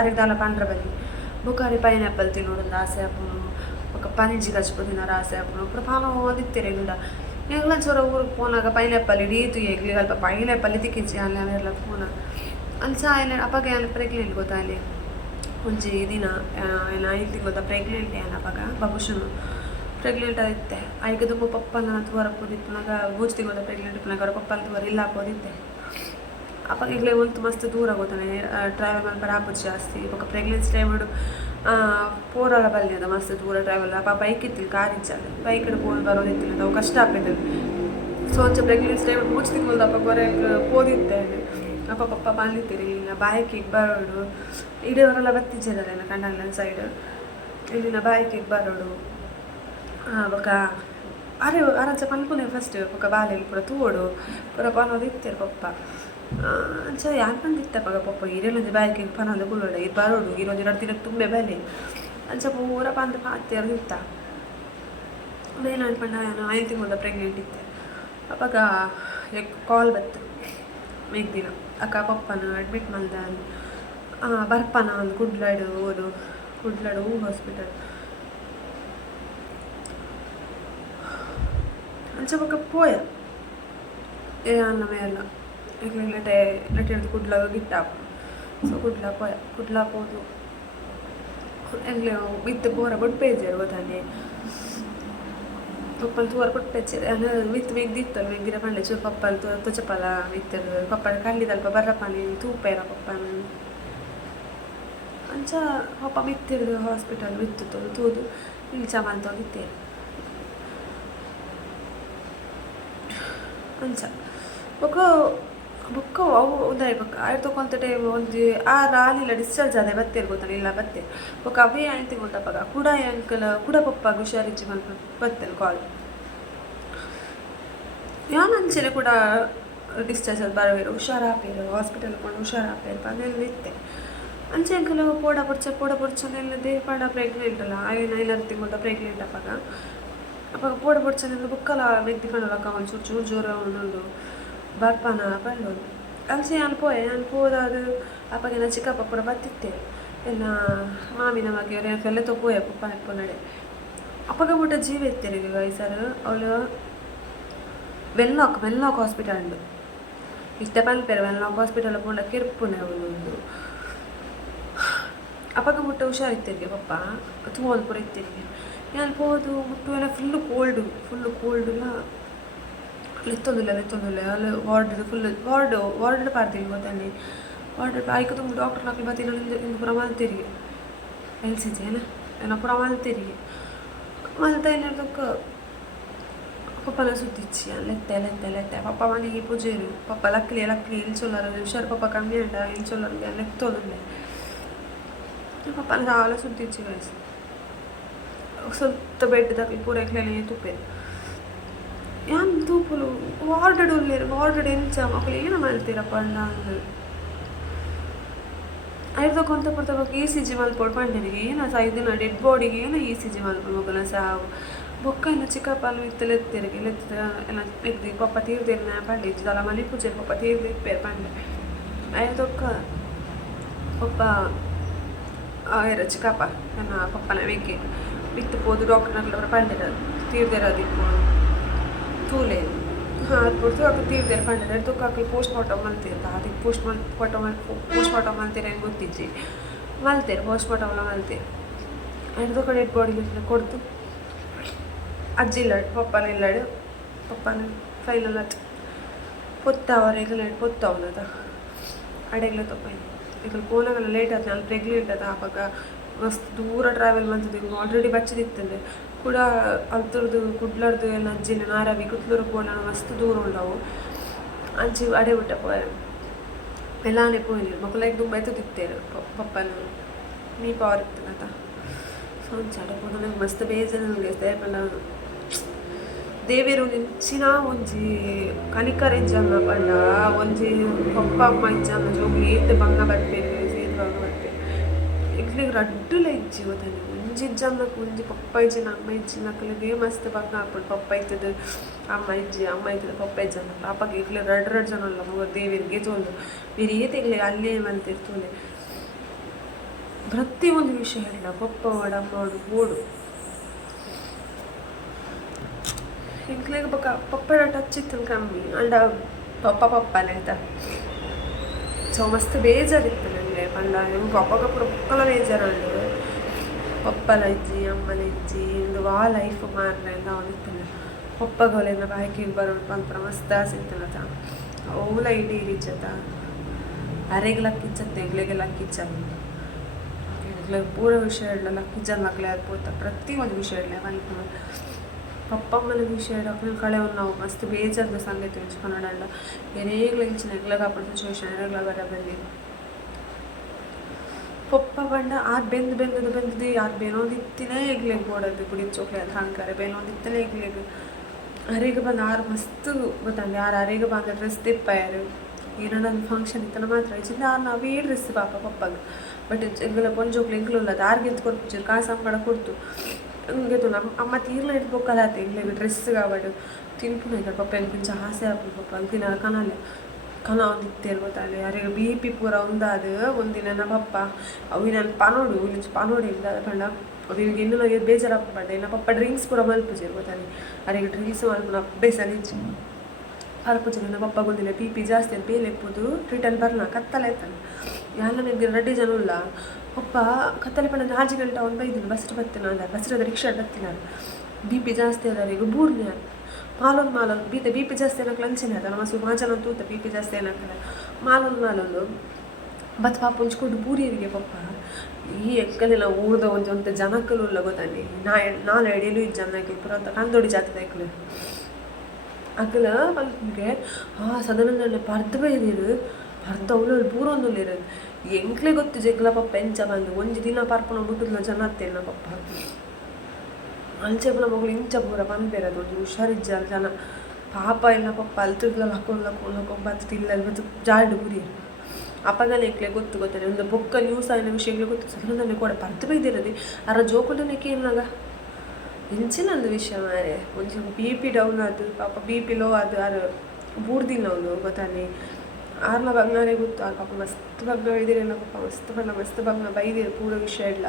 ಅರೆ ದಾಲ ಪಂಡ್ರ ಬನ್ನಿ ಬೊಕ್ಕ ಅರೆ ಪೈನಾಪಲ್ ತಿನ್ನೋದೊಂದು ಆಸೆ ಹಾಕೋನು ಬೊಕ್ಕ ಪಂಜಿ ಗಜ್ಪು ತಿನ್ನೋರು ಆಸೆ ಹಾಕೋನು ಅப்புறம் ಪಾನ ಓದಿತ್ತೇರೆ ಇಲ್ಲ ಎಂಗ್ಲಂಚ ಹೊರ ಊರಿಗೆ ಪೋನಾಗ ಪೈನಾಪಲ್ ಹಿಡಿಯಿತು ಎಗ್ಲಿ ಅಲ್ಪ ಪೈನಾಪಲ್ ತಿಕ್ಕಿಂಚಿ ಅಲ್ಲೆಲ್ಲ ಪೋನ ಅಂಚ ಇಲ್ಲ ಅಪ್ಪಾಗ ಏನು ಪ್ರೆಗ್ನೆಂಟ್ ಗೊತ್ತಾ ಅಲ್ಲಿ ಒಂಜಿ ದಿನ 9 ತಿಂಗಳು ಪ್ರೆಗ್ನೆಂಟ್ ಏನು ಅಪ್ಪಾಗ ಬಬುಶನು ಪ್ರೆಗ್ನೆಂಟ್ ಆದಿತ್ತೆ ಐಗೆ ತುಂಬ ಪಪ್ಪನ ತೂರ ಪೋದಿತ್ತು ನಾಗ 3 ತಿಂಗಳು ಪ್ರೆಗ್ನೆಂಟ್ ಇಪ್ಪನಾಗ ಅವ್ರ ಪಪ್ಪನ ತೂರ ಇಲ್ಲ ಪೋದಿತ್ತೆ ಅಪ್ಪಾಗ ಈಗಲೇ ಒಂದು ಮಸ್ತ್ ದೂರ ಗೊತ್ತಾನೆ ಟ್ರಾವೆಲ್ ಮಾಡ್ಬಾರ ಆಪೋದು ಜಾಸ್ತಿ ಬೊಕ್ಕ ಪ್ರೆಗ್ನೆನ್ಸಿ ಟೈಮ್ ಪೋರಲ್ಲ ಬಲ್ಲಿ ಅದ ಮಸ್ತ್ ದೂರ ಟ್ರಾವೆಲ್ ಅಪ್ಪ ಬೈಕ್ ಇತ್ತಿಲ್ಲ ಕಾರ್ ಇಚ್ಚಾಲೆ ಬೈಕ್ ಹಿಡ್ಕೊಂಡು ಬರೋದಿತ್ತಿಲ್ಲ ನಾವು ಕಷ್ಟ ಆಗ್ತದೆ. ಸೊ ಒಂಚ ಪ್ರೆಗ್ನೆನ್ಸಿ ಟೈಮ್ 3 ತಿಂಗಳು ಅಪ್ಪ ಹೊರಗೆ ಹೋದಿತ್ತೇನೆ ಅಪ್ಪ ಪಪ್ಪ ಬಂದಿತ್ತೀರಿ ಇಲ್ಲಿನ ಬಾಯ್ಕಿಗೆ ಬರೋಡು ಇಡೀವರೆಲ್ಲ ಬತ್ತಿಜ್ಜರಲ್ಲ ಕಣ್ಣಲ್ಲ ಸೈಡ್ ಇಲ್ಲಿನ ಬಾಯ್ಕಿಗೆ ಬರೋಡು ಬೊಕ್ಕ ಅರೆ ಅರಂಚ ಪನ್ಪುನೆ ಫಸ್ಟ್ ಬೊಕ್ಕ ಬಾಲೆಯಲ್ಲಿ ಪೂರ ತೂಡು ಪೂರ ಪನ್ನೋದು ಇತ್ತೇರು ಪಪ್ಪ ಅಂಚ ಯಾರು ಬಂದಿತ್ತಪ್ಪಾಗ ಪಪ್ಪ ಇರಲ್ಲೊಂದು ಬಾಯ್ಕಿಗೆ ಪನ್ನೋದು ಕುಳ್ಳೋಡ ಇದು ಬರೋಡು ಇರೊಂದು 2 ದಿನಕ್ಕೆ ತುಂಬೆ ಬೆಲೆ ಅಂಚ ಪೂರ ಬಂದು ಪಾತ್ಯರು ಇತ್ತ ಮೇಲೆ ಅನ್ಪಂಡ ನಾನು 5 ತಿಂಗಳ ಪ್ರೆಗ್ನೆಂಟ್ ಇದ್ದೆ ಅಪ್ಪಾಗ ಕಾಲ್ ಬತ್ತು ಮೇಗ್ ದಿನ ಅಕ್ಕ ಪಪ್ಪನ ಅಡ್ಮಿಟ್ ಮಾಡ್ದ ಬರ್ಪನ ಒಂದು ಕುಡ್ಲಾಡು ಹಾಸ್ಪಿಟಲ್ ಅಂಚ ಪಕ್ಕ ಪೋಯ ಅನ್ನವೇ ಅಲ್ಲ ಲೆಟೆಡ್ ಕುಡ್ಲಾಗ ಗಿಟ್ಟಾಪ ಸೊ ಕುಡ್ಲಾ ಪೋದು ಎಲ್ಲ ವಿತ್ ಪೋರ ಬೊಟ್ಪೇಜರು ಗೊತ್ತಾನೆ ಪಪ್ಪಲ್ ತೂರ ಕೊಟ್ಟೆಚ್ಚೇರಿ ವಿತ್ ಮೆಗ್ದಿತ್ತಲ್ಲ ಮೆಗ್ದಿರ ಪಂಡೆ ಚೂರು ಪಪ್ಪಲ್ ತುಚಪಲ ವಿತ್ತರು ಪಪ್ಪನ ಕಂಡಿದಲ್ಪ ಬರ್ರಪ್ಪನಿ ತೂಪೇರ ಪಪ್ಪನ ಅಂಚ ಪಪ್ಪ ಮಿತ್ತಿರ್ದು ಹಾಸ್ಪಿಟಲ್ ವಿತ್ತು ತೂದು ಇಲ್ಲಿ ಚಮನ್ ತೊಗಿತ್ತೇನೆ ಅಂಚ ಬುಕ್ಕ ಅವು ಉದಾಯಿ ಬೊಕ್ಕ ಆಯ್ತು ತೊಗೊಂತ ಟೈಮ್ ಒಂದು ಆಲಿಲ್ಲ ಡಿಸ್ಚಾರ್ಜ್ ಆದ ಬತ್ತೇರು ಗೊತ್ತಾನೆ ಇಲ್ಲ ಬತ್ತೆ ಬೊಕ್ಕ ಅವೇ ಆಯ್ತು ಗೊತ್ತಪ್ಪಾಗ ಕೂಡ ಅಂಕಲ್ ಕೂಡ ಪಪ್ಪಾಗ ಹುಷಾರಿಚ್ಚಿ ಬಂದು ಬತ್ತೇನೆ ಕಾಲ್ ಯಾನು ಅಂಚೆನೆ ಕೂಡ ಡಿಸ್ಚಾರ್ಜ್ ಅದು ಬರಬೇರು ಹುಷಾರಾಪೇರು ಹಾಸ್ಪಿಟಲ್ ಕೊಂಡು ಹುಷಾರಾಪೇರು ಅದೆಲ್ಲ ಇತ್ತೆ ಅಂಚೆ ಅಂಕಲ್ ಪೋಡ ಪೊಡ್ಚನೆಲ್ಲದೆ ಪಡ ಪ್ರೆಗ್ನೆಂಟ್ ಅಲ್ಲ 9 ತಿಂಗಳ ಪ್ರೆಗ್ನೆಂಟ್ ಅಪ್ಪಾಗ ಪೋಡ ಪೊಡ್ಚನೆಲ್ಲ ಬುಕ್ಕಲ್ಲ ಮೆಗ್ದಿ ಪಣ್ಣಲಕ್ಕ ಒಂಚೂರು ಚೂರು ಜೋರ ಒಂದೊಂದು ಬರ್ಪನ ಪಂಡೋದು ಅಂಚೆ ನಾನು ಪೋದಾದು ಅಪ್ಪಗೆ ಚಿಕ್ಕಪ್ಪ ಪೂರ ಬತ್ತಿತ್ತೆ ಎಲ್ಲ ಮಾಮಿನ ಬಗ್ಗೆ ಎಲ್ಲ ತೊಗೋಯ ಪಪ್ಪ ಎಪ್ಪ ನಡೆ ಅಪ್ಪಗ ಊಟ ಜೀವ ಇತ್ತೇನೆ ಈಗ ವಯಸ್ಸರು ಅವಳು ವೆಲ್ಲಾಕ್ ಹಾಸ್ಪಿಟಲ್ ಉಂಡು ಇಷ್ಟ ಪನ್ಪೇರು ವೆಲ್ಲಾಕ್ ಹಾಸ್ಪಿಟಲ್ ಪೋಂಡ ಕೆರ್ಪುನೆ ಅವಳು ಒಂದು ಅಪ್ಪಗ ಮುಟ್ಟ ಹುಷಾರಿತ್ತಿರಿಗೆ ಪಪ್ಪ ತೂವೊಂದು ಪೂರ ಇತ್ತಿರಿಗೆ ಏನು ಹೋದು ಮುಟ್ಟು ಎಲ್ಲ ಫುಲ್ಲು ಕೋಲ್ಡುಲ್ಲ ಲೆತ್ತೊಂದಿಲ್ಲ ಅಲ್ಲಿ ವಾರ್ಡ್ ಪಾರ್ತೀನಿ ಗೊತ್ತಲ್ಲಿ ವಾರ್ಡ್ ಆಯ್ಕೆ ತುಂಬ ಡಾಕ್ಟರ್ ನಾಲ್ಕು ಬರ್ತೀನಿ ಇಂದು ಪುರ ಮಲ್ತಿರಿಗೆ LCG ಏನ ಪುರ ಮಲ್ತಿರಿಗೆ ಮಲ್ತ ಏನಾರ್ದಕ್ಕೆ ಪಪ್ಪನ ಸುತ್ತಿಚ್ಚಿ ಲೆತ್ತೆ ಪಪ್ಪ ಮನೆಗೆ ಪೂಜೆರು ಪಪ್ಪ ಲಕ್ಲಿ ಇಲ್ಸೊಲ್ಲರು ಹುಷಾರು ಪಪ್ಪ ಕಮ್ಮಿ ಅಂಡ ಇಲ್ಸೊಲ್ಲರು ಲೆತ್ತೋದಿಲ್ಲ ಪಪ್ಪನ ಸಾಲ ಸುತ್ತಿಚ್ಚಿ ವಯಸ್ಸು ಸ್ವಲ್ಪ ಬೆಡ್ ತಕ್ಕಲಿ ಪೂರ ಕ್ಲೇನೆ ತುಪ್ಪೇರು ಯಾನ್ ತೂಪುಲು ವಾರ್ಡ್ ಎಂಚ ಮಕ್ಕಳು ಏನು ಮಾಡ್ತೀರಪ್ಪ ಅಂಡ ಅಂದು ಐದಕ್ಕೊಂತ ಪಡ್ತಬೇಕು ECG ಮಲ್ಪೋಡು ಪಂಡನಿಗೆ ಏನೋ ದಿನ ಡೆಡ್ ಬಾಡಿಗೆ ಏನೋ ECG ಮಲ್ಪೋಡು ಮಗನ ಸಾವು ಬೊಕ್ಕ ಇನ್ನು ಚಿಕ್ಕಪ್ಪಲು ಲೆತ್ತಿರಿಗೆ ಎಲ್ಲ ಎಗ್ದಿ ಪಪ್ಪ ತೀರ್ದೇನ ಪಂಡೆ ಇದ್ದಲ್ಲ ಮನೆ ಪೂಜೆ ಪಪ್ಪ ತೀರ್ದಿಪ್ಪೇರು ಪಂಡೆ ಐದಕ್ಕ ಪಪ್ಪ ಚಿಕ್ಕಪ್ಪ ನನ್ನ ಪಪ್ಪನ ವೇಕೆ ಬಿತ್ತು ಹೋದು ಡಾಕ್ಟರ್ನಲ್ಲ ಪಂಡಿರ ತೀರ್ದಿರೋದಿಪ್ಪು ತೂಲೆ ಅದು ಬಿಡ್ತು ಅದು ತೀರ್ದೇರು ಪಂಡಿರ ತುಕ್ಕಾಕಿ ಪೋಸ್ಟ್ ಮಾರ್ಟಮ್ ಮಲ್ತಿರ್ತ ಅದಕ್ಕೆ ಪೋಸ್ಟ್ ಮಾರ್ಟಮ್ ಮಲ್ತೀರ ಏನು ಗೊತ್ತಿಜ್ಜಿ ಮಲ್ತೇರು ಪೋಸ್ಟ್ ಮಾರ್ಟಮ್ಲ ಮಲ್ತೇರು ಅದು ಕಡೆ ಡೆಡ್ ಬಾಡಿ ಕೊಡ್ತು ಅಜ್ಜಿ ಇಲ್ಲಾಡು ಪಪ್ಪನ ಇಲ್ಲಾಡು ಪಪ್ಪನ ಫೈನಲ್ ಅದು ಪೊತ್ತವನದ ಅಡೆಗ್ಲ ತಪ್ಪಾಯ್ತು ಈಗ ಕೋನಾಗಲ್ಲ ಲೇಟ್ ಆಯ್ತು ನಾನು ಪ್ರೆಗ್ನೆಂಟ್ ಅದು ಆವಾಗ ಮಸ್ತ್ ದೂರ ಟ್ರಾವೆಲ್ ಮಾಡ್ತಿದ್ದೆ ಆಲ್ರೆಡಿ ಬಚ್ಚಿದಿತ್ತಂದೆ ಕೂಡ ಅಲ್ತರದು ಕುಡ್ಲಾರ್ದು ಎಲ್ಲ ಅಜ್ಜಿನ ನಾರಾವಿ ಕುತ್ಲೂರು ಕೋಣ ಮಸ್ತ್ ದೂರ ಉಂಡವು ಅಜ್ಜಿ ಅಡೆ ಬಿಟ್ಟ ಪೋಯ ಎಲ್ಲಾನೇ ಪೋಯಿನಿ ಮಕ್ಕಳಿಗೆ ತುಂಬ ಎತ್ತುತ್ತಿತ್ತೇರು ಪಪ್ಪನ ನೀ ಪವರ್ ಇರ್ತನತ ಸೊ ಅಡೆ ಪೋದ ನಂಗೆ ಮಸ್ತ್ ಬೇಜಾರು ನನಗೆ ದೇವಲ್ಲ ದೇವೇರು ನೆಂಚಿನ ಒಂಜಿ ಕನಿಕರ ಇಜ್ಜಲ್ಲ ಪಂಡ ಒಂಜಿ ಪಪ್ಪ ಅಮ್ಮ ಇಜ್ಜಲ್ಲ ಜೋಗಿ ಏತ್ ಬಂಗ ಬರ್ಪೇರು ಸೇದ್ ಬಂಗ ಬರ್ಪೇರು ಇಗ್ಲಿಗೆ ರಡ್ಡುಲ ಇಜ್ಜಿ ಗೊತ್ತಾನೆ ಒಂಜಿ ಇಜ್ಜನ್ನಕ್ಕೆ ಒಂಜಿ ಪಪ್ಪ ಇಜ್ಜಿನ ಅಮ್ಮ ಇಜ್ಜಿನಕ್ಕಲಿಗೆ ಮಸ್ತ್ ಬಂಗ ಹಾಕ್ಬಿಟ್ಟು ಪಪ್ಪ ಇದ್ದದ್ದು ಅಮ್ಮ ಇದ್ದದ್ದು ಪಪ್ಪ ಇಜ್ಜನ್ನ ಪಾಪಕ್ಕೆ ಇಗ್ಲಿ ರಡ್ ಜನ ಅಲ್ಲ ಮಗ ದೇವರಿಗೆ ತೋಲ್ದು ಬೇರೆ ಏತಿಗ್ಲಿ ಅಲ್ಲೇ ಮಲ್ತಿರ್ತೋಲೆ ಪ್ರತಿಯೊಂದು ವಿಷಯ ಹೇಳಿಲ್ಲ ಪಪ್ಪ ಮಾಡು ಅಮ್ಮ ಮಾಡು ಓಡು ಇಂಕ್ಲಿಗೆ ಪಪ್ಪನ ಟಚ್ ಇತ್ತು ಕಮ್ಮಿ ಅಂಡ ಪಪ್ಪನೇ ಆಯ್ತಾ ಸೊ ಮಸ್ತ್ ಬೇಜಾರಿತ್ತು ನನಗೆ ಪಂಡ ಪಪ್ಪಗ ಪೂರ ಪಕ್ಕಲ ಬೇಜಾರಂಡು ಪಪ್ಪಲ ಇಜ್ಜಿ ಅಮ್ಮನ ಇಜ್ಜಿ ಒಂದು ಲೈಫ್ ಮಾರ್ರೆ ಅಂತ ಅವನಿತ್ತಲ್ಲ ಪಪ್ಪಗೋಲೆಲ್ಲ ಬಾಯ್ಕಿಗೆ ಬರೋದು ಪಂತ್ರ ಮಸ್ತ್ ಆಸೆ ಇತ್ತಲ್ಲ ಅವಳ ಇಡೀ ಇರಿಚತ ಅರೆಗೆ ಲಕ್ಕಿಚ್ಚತ್ತೆ ಎಗ್ಲಿಗೆ ಲಕ್ಕಿಚ್ಚಲ್ಲ ಪೂರ ವಿಷಯ ಇಲ್ಲ ಲಕ್ಕಿಚ್ಚಲ್ಲ ಮಕ್ಕಳೇ ಆಗ್ಬೋತ ಪ್ರತಿಯೊಂದು ವಿಷಯ ಇಲ್ಲ ಮಲ್ಕ ಪಪ್ಪಮ್ಮನ ವಿಷಯ ಡಾಕ್ಟರ್ ಕಳೆವನ್ನು ನಾವು ಮಸ್ತ್ ಬೇಜಾರ್ದ ಸಂಗತಿ ಹಂಚ್ಕೊಂಡ ಏನೇಗ್ಲ ಇಂಚಿನ ಎಗ್ಲಾಗ ಹಾಪಡ ಸಿಚುವೇಶನ್ ಎಗ್ಲಾಗ ಬರಬಲ್ಲಿ ಪಪ್ಪ ಬಂಡ ಆರು ಬೆಂದು ಯಾರು ಬೇನೊಂದಿತ್ತಿನೇ ಎಗ್ಲಿಗೆ ಬೋಡದು ಗುಡಿ ಚೋಕ್ಲೆ ಅದು ಹಾಂಗಾರೆ ಬೇನೊಂದಿತ್ತಲೇ ಎಗ್ಲಿಗೆ ಅರೆಗೆ ಬಂದು ಆರು ಮಸ್ತ್ ಗೊತ್ತಂದು ಯಾರು ಅರೆಗೆ ಬಂದ ಡ್ರೆಸ್ ತಿಪ್ಪಾಯಾರು ಏನೋ ನನ್ನ ಫಂಕ್ಷನ್ ಇತ್ತನ ಮಾತ್ರ ಇಚ್ಚಿಂದ ನಾವೇ ಡ್ರೆಸ್ ಪಪ್ಪಗೆ ಬಟ್ ಎಂಗೆಲ್ಲ ಪೊಂಜೋಕ್ಲು ಎಂಗ್ಲಲ್ಲ ಅದು ಆರ್ಗೆಂತ ಕೊಡ್ಪಿಚ್ಚಾರು ಕಾಸು ಸಂಬಳ ಕೊಡ್ತು ಹಂಗೆ ನಮ್ಮ ಅಮ್ಮ ತೀರ್ಲ ಇಟ್ಬೇಕಲ್ಲ ಆತ ಎಂಗ್ಲಿಗೆ ಡ್ರೆಸ್ ಕಾವಡು ತಿನ್ಪುನ ಈಗ ಪಪ್ಪ ಎಂಕೊಂಚ ಆಸೆ ಆಗ್ಬೋದು ಪಪ್ಪ ಅಂತಿನ ಕನ ಒಂದಿತ್ತೇರು ಗೊತ್ತಾಗಲಿ ಯಾರಿಗೆ BP ಪೂರ ಒಂದಾದ ಒಂದಿನ ನಮ್ಮ ಪಪ್ಪ ಅವು ನಾನು ಪನೋಡು ಪನೋಡು ಇಲ್ಲ ಕಂಡ ಅವ್ರಿಗೆ ಇನ್ನೂ ನನಗೆ ಬೇಜಾರಾಗ್ಬಾರ್ದು ನಮ್ಮ ಪಪ್ಪ ಡ್ರಿಂಕ್ಸ್ ಪೂರ ಮಲ್ಪುಜೇರು ಗೊತ್ತಾಗಲಿ ಅವರಿಗೆ ಡ್ರಿಂಕ್ಸ್ ಮಲ್ಪನ ಅಭ್ಯಾಸ ನಿಜ ಅಲ್ಪುಜನ ನಮ್ಮ ಪಪ್ಪ ಗೊತ್ತಿಲ್ಲ BP ಜಾಸ್ತಿ ಅಂತ ಬೇಲೆ ಇಪ್ಪುದು ರಿಟರ್ನ್ ಬರಲ್ಲ ಕತ್ತಲೆ ಆಯ್ತಾನೆ ಎಲ್ಲ ನನಗೆ ರೆಡ್ಡಿ ಜನ ಇಲ್ಲ ಪಪ್ಪ ಕತ್ತಲೆ ಪಣ್ಣ 4 ಗಂಟೆ ಅವ್ನು ಬೈದಿನ ಬಸ್ರು ಬರ್ತೀನಿ ಅಲ್ಲ ಬಸ್ರದ ರಿಕ್ಷಾ ಬರ್ತೀನಿ ನಾನು BP ಜಾಸ್ತಿ ಅಲ್ಲರಿಗೆ ಬೂರ್ನಿ ಅದು ಮಾಲೊಂದು BP ಜಾಸ್ತಿ ಏನಕ್ಕೆ ಲಂಚಿನ ಅದ ನಮ್ಮ ಮಾಜನ ತೂತ BP ಜಾಸ್ತಿ ಏನಾಗ್ತದೆ ಮಾಲೊಂದು ಬತ್ ಪಾಪ ಉಂಚ್ಕೊಂಡು ಬೂರಿಯರಿಗೆ ಪಪ್ಪ ಈ ಎಕ್ಕಲೆಲ್ಲ ಊರ್ದ ಒಂದು ಜನಕ್ಕಲು ಇಲ್ಲ ಗೊತ್ತಾನೆ ನಾಳೆ ಅಡಿಯಲು ಈ ಜನಕ್ಕೆ ಪುರ ಅಂತ ಕಂದೊಡಿ ಜಾತದ ಎಕ್ಕಲು ಅಕ್ಕಲ ಬಂದ್ಗೆ ಸದನ ಪರ್ದ ಬೈದಿರು ಅರ್ಧ ಅವಳು ಪೂರ ಒಂದೊಳ್ಳಿರೋದು ಎಂಕ್ಲೆ ಗೊತ್ತು ಜಗ್ಲ ಪಪ್ಪ ಎಂಚ ಬಂದು ಒಂಜಿ ದಿನ ಪರ್ಪನ ಬಿಟ್ಟುದ್ಲ ಜನ ಅತ್ತೇನ ಪಪ್ಪ ಅಂಚೆಪುಲ ಮಗಳು ಇಂಚ ಪೂರ ಬಂದ್ಬೇರದು ಒಂದು ಹುಷಾರಿಜ್ಜ ಜನ ಪಾಪ ಎಲ್ಲ ಪಪ್ಪ ಅಲ್ತಿರ್ಲಲ್ಲ ಹಾಕೊಂಡು ಬತ್ತಿಲ್ಲ ಮತ್ತು ಜಾಡು ಗುರಿ ಅಪ್ಪಗನೇ ಎಂಕ್ಲೆ ಗೊತ್ತಾನೆ ಒಂದು ಬೊಕ್ಕ ನ್ಯೂಸ್ ಆಗಿನ ವಿಷಯಗಳು ಗೊತ್ತು ಸದನದಲ್ಲಿ ಕೂಡ ಪರ್ದು ಬೈದಿರೋದು ಅರ ಜೋಕುಲನಕ್ಕೆ ಏನಾಗ ಇಂಚಿನ ಒಂದು ವಿಷಯ ಮಾರೆ ಒಂಚೂರು BP ಡೌನ್ ಅದು ಪಾಪ BP ಲೋ ಅದು ಯಾರು ಬೂರ್ದಿಲ್ಲ ಅವನು ಗೊತ್ತಾನೆ ಆರ್ನ ಬಂಗಾರೆ ಗೊತ್ತು ಆ ಪಾಪ ಮಸ್ತ್ ಬಂಗ ಬೈದಿರಲ್ಲ ಪಾಪ ಮಸ್ತ್ ಬಂಗ ಬೈದಿರು ಪೂರ ವಿಷಯ ಇಲ್ಲ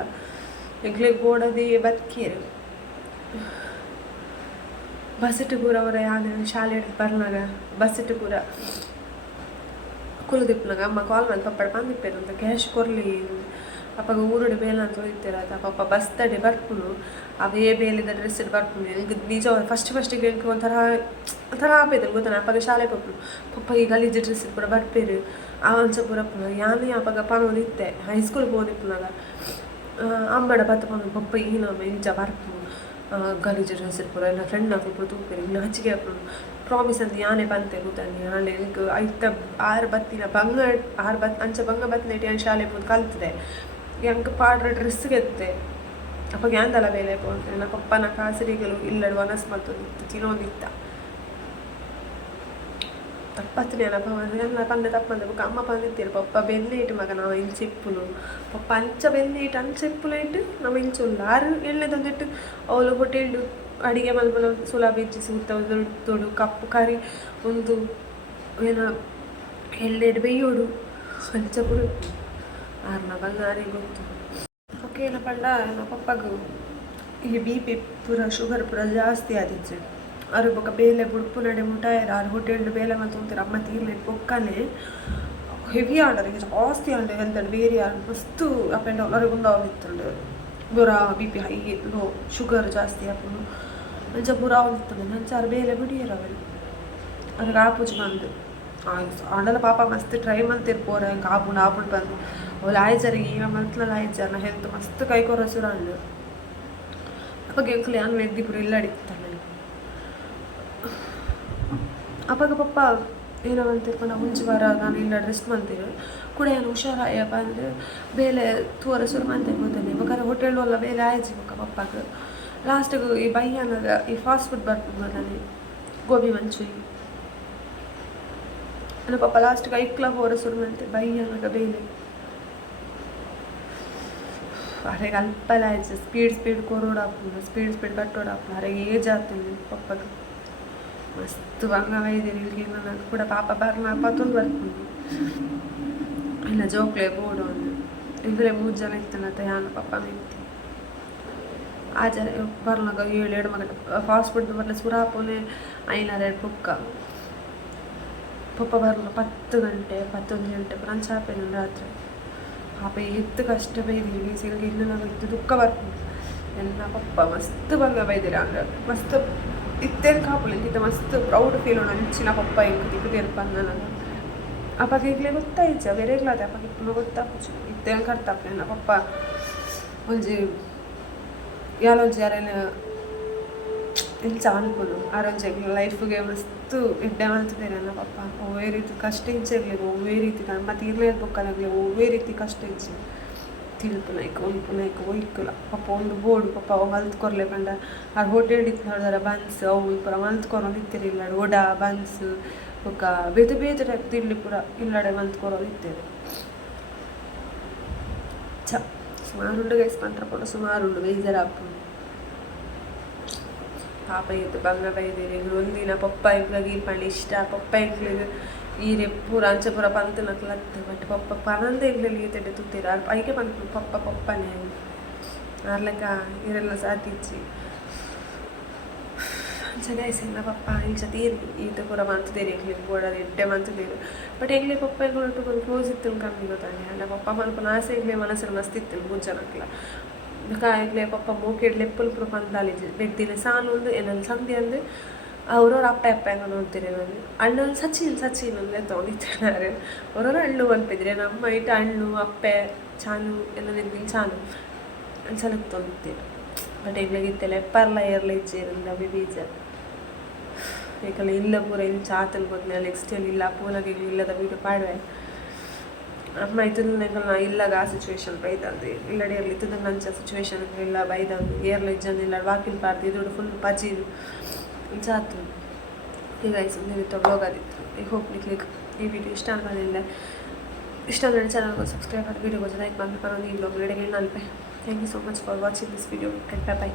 ಎಗ್ಲಿಗೆ ಬೋಡದೆ ಬದುಕೇರು ಬಸ್ಸಿಟ್ಟು ಪೂರ ಅವರ ಯಾವ್ದು ಶಾಲೆ ಬರ್ನಾಗ ಬಸ್ಸಿಟ್ಟು ಪೂರ ಕುಲದಿಪ್ಪನಾಗ ಅಮ್ಮ ಕಾಲ್ ಮಾಡಿ ಪಪ್ಪಡ ಬಂದಿಪ್ಪೇರು ಅಂತ ಕ್ಯಾಶ್ ಕೊರಲಿ ಅಪ್ಪಾಗ ಊರುಡು ಬೇಲೆ ಅಂತ ಹೋಗ್ತೀರ ಅದು ಪಪ್ಪ ಬಸ್ತಡೆ ಬರ್ಪುನು ಅವೇ ಬೇಲಿದ ಡ್ರೆಸ್ ಇಟ್ಟು ಬರ್ಪುನು എനിക്ക് ನಿಜ ಫಸ್ಟಿಗೆ എനിക്ക് ಒಂಥರ ಆಪೇದು ಗೊತ್ತಾನೆ ಅಪ್ಪಾಗ ಶಾಲೆ ಪಪ್ಪು ಪಪ್ಪಗೆ ಗಲೀಜು ಡ್ರೆಸ್ ಇಟ್ಟು ಕೂಡ ಬರ್ಪೇರು ಅವಂಚ ಪುರಪ್ಪು ಯಾನೇ ಅಪ್ಪಾಗ ಪನೋದಿತ್ತೆ ಹೈಸ್ಕೂಲ್ ಹೋದಿಪ್ಪುನಾಗ ಅಮ್ಮಡ ಬತ್ತ ಪನ ಪಪ್ಪ ಈನಮ್ಮ ಇಂಚ ಬರ್ಪು ಗಲೀಜು ಡ್ರೆಸ್ ಇಟ್ಟು ಪುರ ಎಲ್ಲ ಫ್ರೆಂಡ್ ಹಾಕ್ಬಿಟ್ಟು ತೂಪೇರು ಇನ್ನು ಹಚ್ಚಿಗೆ ಹಾಕೊಂಡು ಪ್ರಾಮಿಸ್ ಅಂತ ಯಾನೇ ಬಂತೆ ಗೊತ್ತಾನೆ ನಾಳೆ എനിക്ക് ಐತ 6 ಬತ್ತಿನ ಬಂಗ 6 ಅಂಚ ಬಂಗ ಬತ್ತಿನ ನಾನು ಶಾಲೆ ಹೋಗಿ ಕಲ್ತಿದೆ ಎಂಗೆ ಪಾಡ್ರ ಡ್ರೆಸ್ಗೆ ಎತ್ತೆ ಅಪ್ಪ ಯಾಂದಲ್ಲ ಬೇಲೆ ಪೋಂತೆ ನಾ ಪಪ್ಪನ ಕಾಸರಿಗಳು ಇಲ್ಲಡು ವನಸ್ ಮತ್ತೊಂದಿತ್ತು ತಿನ್ನೋದಿತ್ತ ತಪ್ಪತ್ತಿನ ಏನಪ್ಪ ಎಲ್ಲ ಪಂದೆ ತಪ್ಪಂದೆ ಬುಕ್ಕ ಅಮ್ಮ ಪಂದಿತ್ತೀರು ಪಪ್ಪ ಬೆನ್ನೆ ಇಟ್ಟು ಮಗ ನಾವು ಇಂಚು ಇಪ್ಪುನು ಪಪ್ಪ ಅಂಚ ಬೆನ್ನೆ ಇಟ್ಟು ಅಂಚ ಇಪ್ಪುನ ಇಟ್ಟು ನಾವು ಇಂಚು ಆರು ಎಣ್ಣೆದೊಂದಿಟ್ಟು ಅವಳು ಹೊಟ್ಟೆಲ್ಡು ಅಡಿಗೆ ಮಲ್ಬಲ ಸುಲಭ ಇಜ್ಜಿ ಸೂತ ತೊಡು ಕಪ್ಪು ಕರಿ ಒಂದು ಏನೋ ಎಳ್ಳೆಡು ಬೇಯೋಡು ಅಂಚ ಪುರ ಆರ್ನ ಬಂಗಾರಿಗೆ ಗೊತ್ತು ಓಕೆ ಏನಪ್ಪ ನಮ್ಮ ಪಪ್ಪಗೂ ಈ BP ಪೂರ ಶುಗರ್ ಪೂರ ಜಾಸ್ತಿ ಆದಿತ್ತು ಅವ್ರ ಬೊಕ್ಕ ಬೇಲೆ ಬುಡ್ಪು ನಡೆ ಮುಟಾಯರ ಅವ್ರ ಹೋಟೆಲ್ಡು ಬೇಲೆ ಮತ್ತು ಹೋಗ್ತೀರ ಅಮ್ಮ ತೀರ್ಲಿಟ್ಟು ಬೊಕ್ಕನೆ ಹೆವಿ ಆರ್ಡರ್ ಈಗ ಜಾಸ್ತಿ ಆರ್ಡರ್ ಹೆಲ್ತ್ ಬೇರೆ ಮಸ್ತು ಅಪ್ ಆ್ಯಂಡ್ ಡೌನ್ ಅವ್ರಿಗೆ ಒಂದಾಗಿತ್ತು ಬುರ BP ಹೈ ಲೋ ಶುಗರ್ ಜಾಸ್ತಿ ಹಾಕೊಂಡು ಅಂಚ ಪೂರ ಆಗಿರ್ತದೆ ನಂಚಾರು ಬೇಲೆ ಬಿಡಿಯರ ಅವರು ಅವ್ರಿಗೆ ಆಪುಜ್ ಬಂದು ಆಂಡಲ ಪಾಪ ಮಸ್ತ್ ಟ್ರೈ ಮಾಡ್ತಿರ್ಪೋರ ಹಂಗೆ ಆಪುಂಡು ಬಂದು ಅವ್ಳು ಆಯ್ಜರಿಗೆ ಈಗ ಮಂತ್ಲಲ್ಲಿ ಆಯ್ಜಾರ ಹೆಲ್ತ್ ಮಸ್ತ್ ಕೈಕೊರ ಸುರಾಂಡು ಅಪ್ಪಾಗ ಎಂಕ್ಲೆ ಹಂಗೆ ವೆದ್ದಿ ಪುರ ಇಲ್ಲ ಅಡಿತಾನೆ ಅಪ್ಪಾಗ ಪಪ್ಪ ಏನೋ ಅಂತಿರ್ಪ ನಾವು ಮುಂಚೆ ಬರ ನಾನು ಇಲ್ಲ ರೆಸ್ಟ್ ಮಾಡ್ತೀವಿ ಕೂಡ ಏನು ಹುಷಾರಾಯಪ್ಪ ಅಂದರೆ ಬೇಲೆ ತೂರ ಸುರು ಮಾಡ್ತೇನೆ ಗೊತ್ತಾನೆ ಬೇಕಾದ್ರೆ ಹೋಟೆಲ್ ಎಲ್ಲ ಬೇಲೆ ಆಯ್ಜಿ ಬೊಕ್ಕ ಪಪ್ಪಾಗ ಲಾಸ್ಟಿಗೆ ಈ ಬೈಯನಾಗ ಈ ಫಾಸ್ಟ್ ಫುಡ್ ಬರ್ಬೋದು ನಾನು ಗೋಬಿ ಮಂಚೂರಿ ನನ್ನ ಪಪ್ಪ ಲಾಸ್ಟಿಗೆ ಐಕ್ಲ ಹೋರ ಸುರು ಮಾಡ್ತೆ ಬೈಯನಾಗ ಬೇಲೆ ಅರೆಗೆ ಅಲ್ಪಲ್ಲ ಆಯ್ತು ಸ್ಪೀಡ್ ಕೊರೋಡಾಪು ಸ್ಪೀಡ್ ಕಟ್ಟೋಡಾಪು ಅರೆಗೆ ಏಜ್ ಆಗ್ತೇನೆ ಪಪ್ಪಗೆ ಮಸ್ತ್ ಬಂಗ ವೈದ್ಯರು ಇಲ್ಲಿಗೆ ನನಗೆ ಕೂಡ ಪಾಪ ಬರ್ನ ಪತ್ತೊಂದು ಬರ್ಕೊಂಡು ಇಲ್ಲ ಜೋಕ್ಲೆ ಬೋರ್ಡು ಒಂದು ಇಲ್ಲೇ 3 ಜನ ಇತ್ತನತ್ತ ಯಾನ ಪಪ್ಪ ಮಿತ್ತಿ ಆ ಜನ ಬರ್ಲಾಗ 7 ಮಗ ಫಾಸ್ಟ್ ಫುಡ್ ಬರ್ಲ ಸುರಾಪೋನೆ 5-6 ಬುಕ್ಕ ಪಪ್ಪ ಬರ್ಲ 10 ಗಂಟೆ 11 ಗಂಟೆ ಬ್ರಂಚ್ ಹಾಪೇನು ರಾತ್ರಿ ಪಾಪ ಎತ್ತು ಕಷ್ಟ ಬೈದಿರಿ ಸಿಲ್ಗೆ ಇನ್ನು ನಾವು ಇತ್ತು ದುಃಖ ಬರ್ತೀನಿ ಎಲ್ಲ ಪಪ್ಪ ಮಸ್ತ್ ಬಂಗ ಬೈದಿರ ಅಂದ್ರೆ ಮಸ್ತ್ ಇತ್ತೇನು ಕಾಪುಲಿ ಇಂತ ಮಸ್ತ್ ಪ್ರೌಡ್ ಫೀಲ್ ಉಂಡು ಅಂಚಿನ ಪಪ್ಪ ಇಂಕ ತಿಕ್ಕದಿರ್ಪಂದ ನನಗೆ ಅಪ್ಪಾಗ ಈಗಲೇ ಗೊತ್ತಾಯ್ತು ಬೇರೆಗ್ಲಾದೆ ಅಪ್ಪಾಗ ಇಪ್ಪು ಗೊತ್ತಾಪುಚು ಇತ್ತೇನು ಕರ್ತಾಪ್ಲೆ ನಾ ಪಪ್ಪ ಒಂಜಿ ಯಾಲೊಂಜಿ ಯಾರೇನು ಇಂಚ ಅನ್ಕೊಂಡು ಆರೊಂಜಿ ಲೈಫ್ಗೆ ಮಸ್ತ್ ಎಡ್ಡೆ ಮಾಡ್ತಿದ್ದೇನೆ ನನ್ನ ಪಪ್ಪ ಒವ್ವೇ ರೀತಿ ಕಷ್ಟ ಇಂಚಾಗಲಿ ಒವ್ವೇ ರೀತಿ ಮತ್ತೆ ಇರ್ಲೇದು ಬೊಕ್ಕಲಾಗಲಿ ಒವ್ವೇ ರೀತಿ ಕಷ್ಟ ಇಂಚಿ ತಿಳ್ಪುನಾಯ್ಕ ಒನ್ಪುನಾಯ್ಕ ಒಯ್ಕಲ ಪಪ್ಪ ಒಂದು ಬೋರ್ಡು ಪಪ್ಪ ಅವು ಮಲ್ತ್ಕೊರ್ಲೆ ಪಂಡ ಆ ಹೋಟೆಲ್ ಇತ್ತು ನೋಡಿದಾರೆ ಬನ್ಸ್ ಅವು ಪೂರ ಮಲ್ತ್ಕೊರೋದು ಇತ್ತಿರಿಲ್ಲ ಒಡ ಬನ್ಸ್ ಬೊಕ್ಕ ಬೇತೆ ಬೇತೆ ಟೈಪ್ ತಿರ್ಲಿ ಪೂರ ಇಲ್ಲಡೆ ಮಲ್ತ್ಕೊರೋದು ಇತ್ತೇವೆ ಸುಮಾರುಂಡು ಗೈಸ್ ಮಾತ್ರ ಕೂಡ ಸುಮಾರುಂಡು ಬೇಜಾರಾಪು ಪಾಪ ಇತ್ತು ಬಂಗ ಬೈದೇರಿ ಒಂದಿನ ಪಪ್ಪ ಇಂಕ್ಲಾಗಿ ಪಂಡ ಇಷ್ಟ ಪಪ್ಪ ಇಂಕ್ಲಿಗೆ ಈರೆ ಪೂರ ಅಂಚ ಪೂರ ಪಂತನಕ್ಲತ್ತು ಬಟ್ ಪಪ್ಪ ಪನಂದ ಇಂಕ್ಲಲ್ಲಿ ಈತೆಡ್ಡೆ ತುತ್ತೀರ ಐಕೆ ಪಂತ ಪಪ್ಪನೇ ಅರ್ಲಕ್ಕ ಇರೆಲ್ಲ ಸಾತಿಚ್ಚಿ ಚೆನ್ನಾಗಿಸಿಲ್ಲ ಪಪ್ಪ ಇಂಚ ತೀರಿ ಈತ ಪೂರ ಮಂತದೇರಿ ಎಂಕ್ಲಿಗೆ ಬೋಡದ ಎಡ್ಡೆ ಮಂತದೇರು ಬಟ್ ಎಂಗ್ಲೆ ಪಪ್ಪ ಎಂಗ್ಲೊಟ್ಟು ಒಂದು ಕ್ಲೋಸ್ ಇತ್ತು ಕಮ್ಮಿ ಗೊತ್ತಾನೆ ಅಲ್ಲ ಪಪ್ಪ ಮಲ್ಪ ಆಸೆ ಎಂಗ್ಲೆ ಮನಸ್ಸಲ್ಲಿ ಮಸ್ತ್ ಇತ್ತು 3 ಜನಕ್ಲ ಕಾಯಿಲೆ ಪಪ್ಪ ಮೂಕೆಡ್ಲೆ ಎಪ್ಪಲ್ ಪುರ ಪಂದಾಲಿ ಬೆದ್ದಿನ ಸಾಲು ಒಂದು ಏನಲ್ಲಿ ಸಂಧಿ ಅಂದ್ರೆ ಅವ್ರವ್ರ ಅಪ್ಪ ಹೆಂಗ ನೋಡ್ತೀರಿ ನಾನು ಹಣ್ಣಲ್ಲಿ ಸಚಿನ್ ಅಂದ್ರೆ ತೊಗೊಂಡಿದ್ದಾರೆ ಅವ್ರವ್ರ ಹಣ್ಣು ಅನ್ಪಿದ್ರೆ ನಮ್ಮ ಐಟ ಹಣ್ಣು ಅಪ್ಪೆ ಚಾನು ಎಲ್ಲ ನಿಂತಿನ ಚಾನು ಅನ್ಸಲಕ್ಕೆ ತೊಗೊಂಡಿದ್ದೀರಿ ಬಟ್ ಎಗ್ಲಾಗಿತ್ತೆಲ್ಲ ಎಪ್ಪರ್ಲ ಏರ್ಲ ಇಜ್ಜೇರಿಂದ ಬೀಜ ಏಕಲ್ಲ ಇಲ್ಲ ಪೂರ ಇನ್ನು ಚಾತಲ್ ಗೊತ್ತಿಲ್ಲ ನೆಕ್ಸ್ಟ್ ಇಲ್ಲ ಪೂಲಾಗಿ ಇಲ್ಲದ ವೀಡಿಯೋ ಪಾಡುವೆ ಅಮ್ಮ ಇತ್ತು ನಾ ಇಲ್ಲಾಗ ಆ ಸಿಚುವೇಶನ್ ಬೈದಂದು ಇಲ್ಲಡೆ ಇರಲಿ ಇತ್ತು ನಂಚ ಸಿಚುವೇಶನ್ ಇಲ್ಲ ಬೈದಂದು ಏರ್ಲ ಇಜ್ಜಂದು ಇಲ್ಲ ವಾಕಿಲ್ ಪಾರ್ದು ಇದು ಫುಲ್ ಪಜೀನು ಜಾತು ಈಗ ಸುಮ್ಮನೆ ತೊಗೊಳೋದಿತ್ತು ಐ ಹೋಪ್ ನಿಮಗೆ ಈ ವಿಡಿಯೋ ಇಷ್ಟ ಆಗಲಿಲ್ಲ ಇಷ್ಟ ಅಂದರೆ ಚಾನಲ್ಗೆ ಸಬ್ಸ್ಕ್ರೈಬ್ ಮಾಡಿ ವಿಡಿಯೋಗೆ ಲೈಕ್ ಮಾಡಿ ಬರೋದು ಈ ಬ್ಲಾಗ್ ವಿಡಿಯೋಗೆ ನಲ್ಪೆ thank you so much for watching this video and by